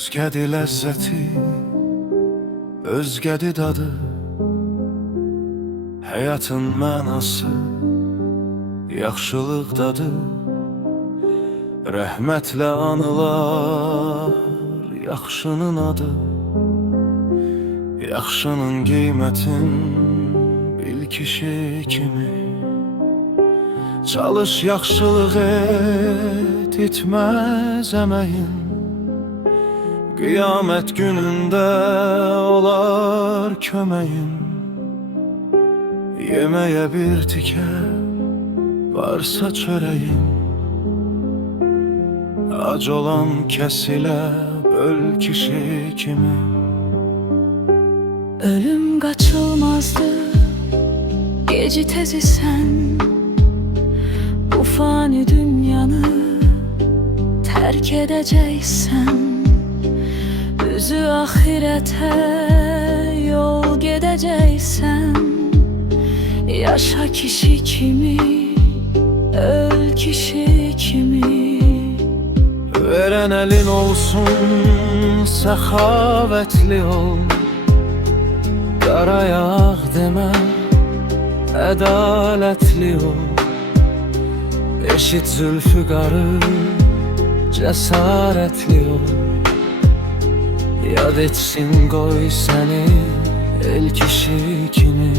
Özgədi ləzzəti, özgədi dadı, həyatın mənası yaxşılıqdadır. Rəhmətlə anılar yaxşının adı, yaxşının qiymətin bil kişi kimi. Çalış yaxşılıq et, itməz əməyin, qiyamət günündə olar köməyin. Yeməyə bir tikə varsa çörəyin, ac olan kəsilə böl kişi kimi. Ölüm qaçılmazdı, geci tezi sən. Bu fani dünyanı tərk edəcəksən. Üzü ahirətə yol gedəcəksən. Yaşa kişi kimi, öl kişi kimi. Verən əlin olsun, səxavətli ol. Qarayaq demə, ədalətli ol. Eşit zülfü qarı, cəsarətli ol. Yad etsin qoy səni el kişi kimi.